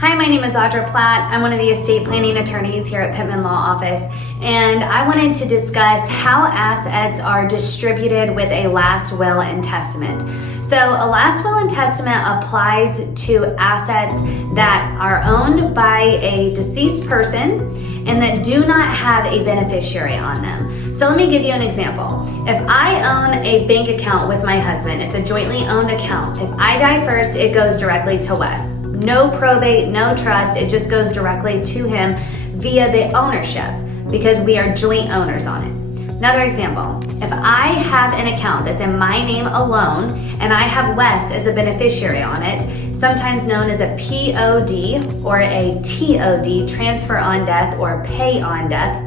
Hi, my name is Audra Platt. I'm one of the estate planning attorneys here at Pittman Law Office, and I wanted to discuss how assets are distributed with a last will and testament. So a last will and testament applies to assets that are owned by a deceased person and that do not have a beneficiary on them. So let me give you an example. If I own a bank account with my husband, it's a jointly owned account. If I die first, it goes directly to Wes. No probate, no trust, it just goes directly to him via the ownership because we are joint owners on it. Another example, if I have an account that's in my name alone and I have Wes as a beneficiary on it, sometimes known as a POD or a TOD, transfer on death or pay on death,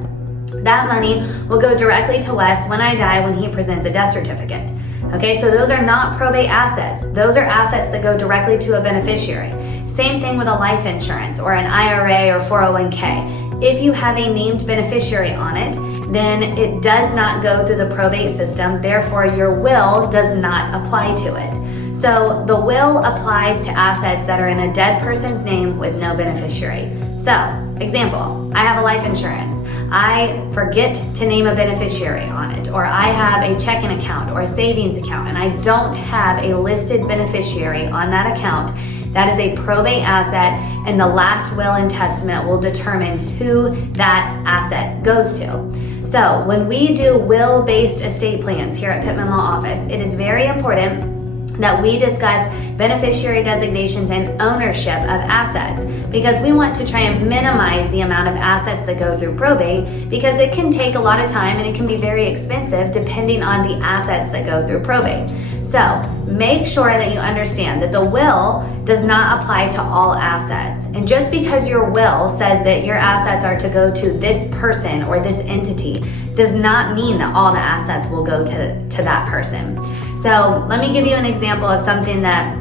that money will go directly to Wes when I die when he presents a death certificate. Okay, so those are not probate assets. Those are assets that go directly to a beneficiary. Same thing with a life insurance or an IRA or 401k. If you have a named beneficiary on it, then it does not go through the probate system, therefore your will does not apply to it. So the will applies to assets that are in a dead person's name with no beneficiary. So, example, I have a life insurance. I forget to name a beneficiary on it, or I have a checking account or a savings account and I don't have a listed beneficiary on that account. That is a probate asset, and the last will and testament will determine who that asset goes to. So when we do will-based estate plans here at Pittman Law Office, it is very important that we discuss beneficiary designations and ownership of assets because we want to try and minimize the amount of assets that go through probate because it can take a lot of time and it can be very expensive depending on the assets that go through probate. So make sure that you understand that the will does not apply to all assets. And just because your will says that your assets are to go to this person or this entity does not mean that all the assets will go to that person. So let me give you an example of something that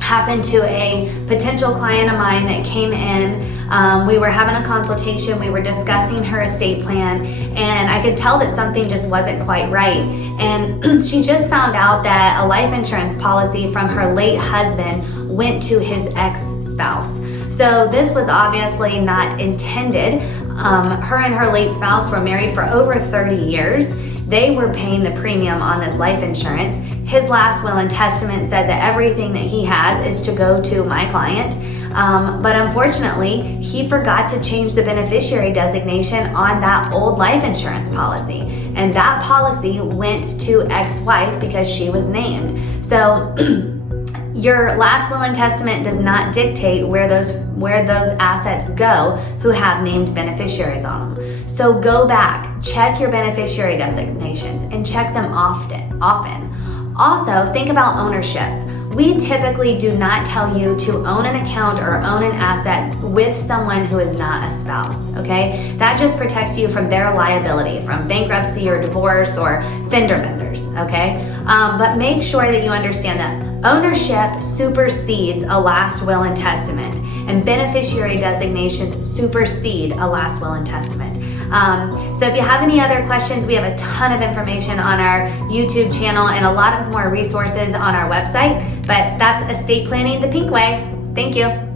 happened to a potential client of mine that came in. We were having a consultation, we were discussing her estate plan, and I could tell that something just wasn't quite right. And she just found out that a life insurance policy from her late husband went to his ex-spouse. So this was obviously not intended. Her and her late spouse were married for over 30 years. They were paying the premium on this life insurance. His last will and testament said that everything that he has is to go to my client. But unfortunately, he forgot to change the beneficiary designation on that old life insurance policy. And that policy went to ex-wife because she was named. So your last will and testament does not dictate where those assets go who have named beneficiaries on them. So go back, check your beneficiary designations and check them often. Also, think about ownership. We typically do not tell you to own an account or own an asset with someone who is not a spouse, okay? That just protects you from their liability, from bankruptcy or divorce or fender benders, okay? But make sure that you understand that ownership supersedes a last will and testament, and beneficiary designations supersede a last will and testament. So if you have any other questions, we have a ton of information on our YouTube channel and a lot of more resources on our website, but that's estate planning the pink way. Thank you.